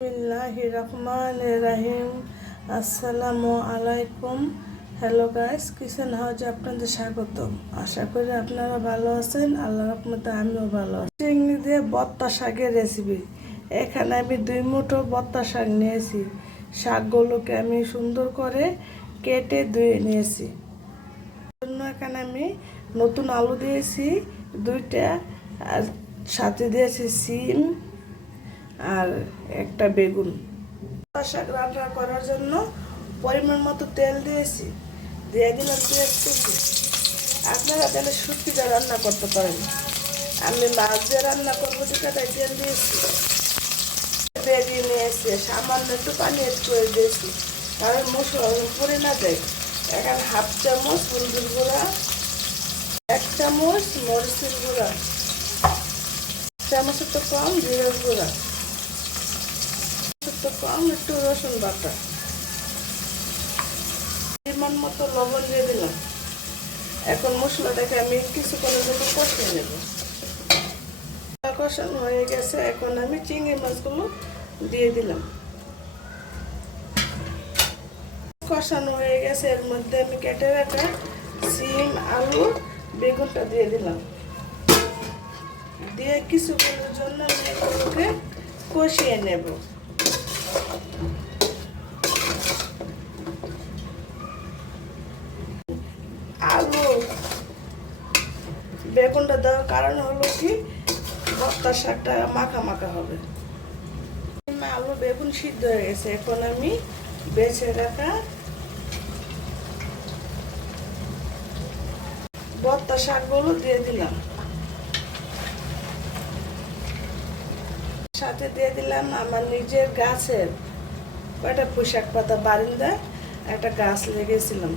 রহমান রাহিম। আসসালামু আলাইকুম। Hello guys kitchen হাউজে আপনাদের স্বাগতম। আশা করি আপনারা ভালো আছেন। আল্লাহ রহমতে আমিও ভালো আছি। চিংড়ি দিয়ে বত্তা শাকের রেসিপি এখানে আমি দুই মুঠো বত্তা শাক নিয়েছি। শাকগুলোকে আমি সুন্দর করে কেটে ধুয়ে নিয়েছি। জন্য এখানে আমি নতুন আলু দিয়েছি, দুইটা, আর সাথে দিয়েছি সিম আর একটা বেগুন। শাক রান্না করার জন্য পরিমাণ মতো তেল দিয়েছি। দিয়ে দিলাম পেঁয়াজ কুচি আপনারা তাহলে শুটকিটা রান্না করতে পারেন। আমি মাছ দিয়ে রান্না করব তাই তেল দিয়েছি। বেরিয়ে নিয়েছি, সামান্য একটু পানি এড করে দিয়েছি। কারণ মশলা পরে না যায়। এখানে হাফ চামচ হলুদের গুঁড়া, এক চামচ মরিচের গুঁড়া চামচ একটু কম জিরার গুঁড়া। একটু কম একটু রসুন বাটা। পরিমাণ মতো লবণ দিয়ে দিলাম। এখন মশলাটাকে আমি কিছুক্ষণের জন্য কষিয়ে নেব। কষানো হয়ে গেছে, এখন আমি চিংড়ি মাছগুলো দিয়ে দিলাম। কষানো হয়ে গেছে, এর মধ্যে আমি কেটে রাখা সিম, আলু, বেগুনটা দিয়ে দিলাম। দিয়ে কিছুক্ষণের জন্য এগুলোকে কষিয়ে নেব। আলু। বেগুনটা দেওয়ার কারণ হলো কি? ভর্তার শাকটা মাখা মাখা হবে। আলু, বেগুন সিদ্ধ হয়ে গেছে। এখন আমি বেছে রাখা ভর্তা শাকগুলো দিয়ে দিলাম। সাথে দিয়ে দিলাম আমার নিজের গাছের কয়টা পোশাক পাতা বারিন্দায় একটা গাছ লেগেছিলাম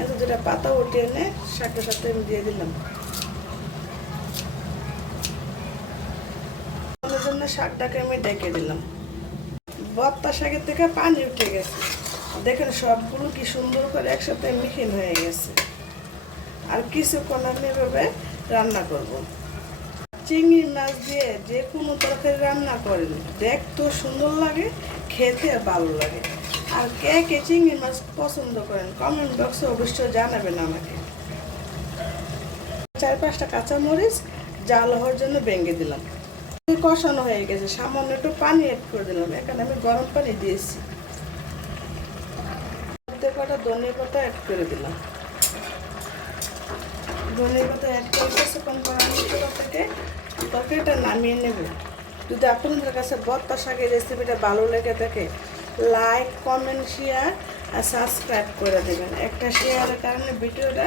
এত দুটা পাতা উঠে এনে শাকের সাথে আমি দিয়ে দিলাম। জন্য শাকটাকে আমি ডেকে দিলাম। বত্তা শাকের থেকে পানি উঠে গেছে। দেখেন সবগুলো কি সুন্দর করে একসাথে মিখিন হয়ে গেছে। আর কিছুক্ষণ আমি এভাবে রান্না করব। চিংড়ি মাছ দিয়ে যে কোনো তরকারি রান্না করেন। দেখতে সুন্দর লাগে, খেতে ভালো লাগে। আর কে কে চিংড়ি মাছ পছন্দ করেন কমেন্ট বক্সে অবশ্যই জানাবেন আমাকে। চার পাঁচটা কাঁচামরিচ, জাল হওয়ার জন্য ভেঙে দিলাম। কষানো হয়ে গেছে, সামান্য একটু পানি অ্যাড করে দিলাম। এখানে আমি গরম পানি দিয়েছি। কটা ধনে পাতা অ্যাড করে দিলাম। ধনে পাতা অ্যাড করে চুলা থেকে তরকারিটা নামিয়ে নেব। যদি আপনাদের কাছে বত্তা শাকের রেসিপিটা ভালো লেগে থাকে লাইক কমেন্ট শেয়ার আর সাবস্ক্রাইব করে দেবেন। একটা শেয়ারের কারণে ভিডিওটা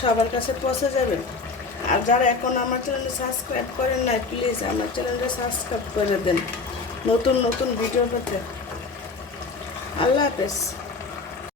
সবার কাছে পৌঁছে যাবে। আর যারা এখন আমার চ্যানেলটা সাবস্ক্রাইব করেন না প্লিজ আমার চ্যানেলটা সাবস্ক্রাইব করে দেন। নতুন নতুন ভিডিও পেতে। আল্লাহ হাফেজ।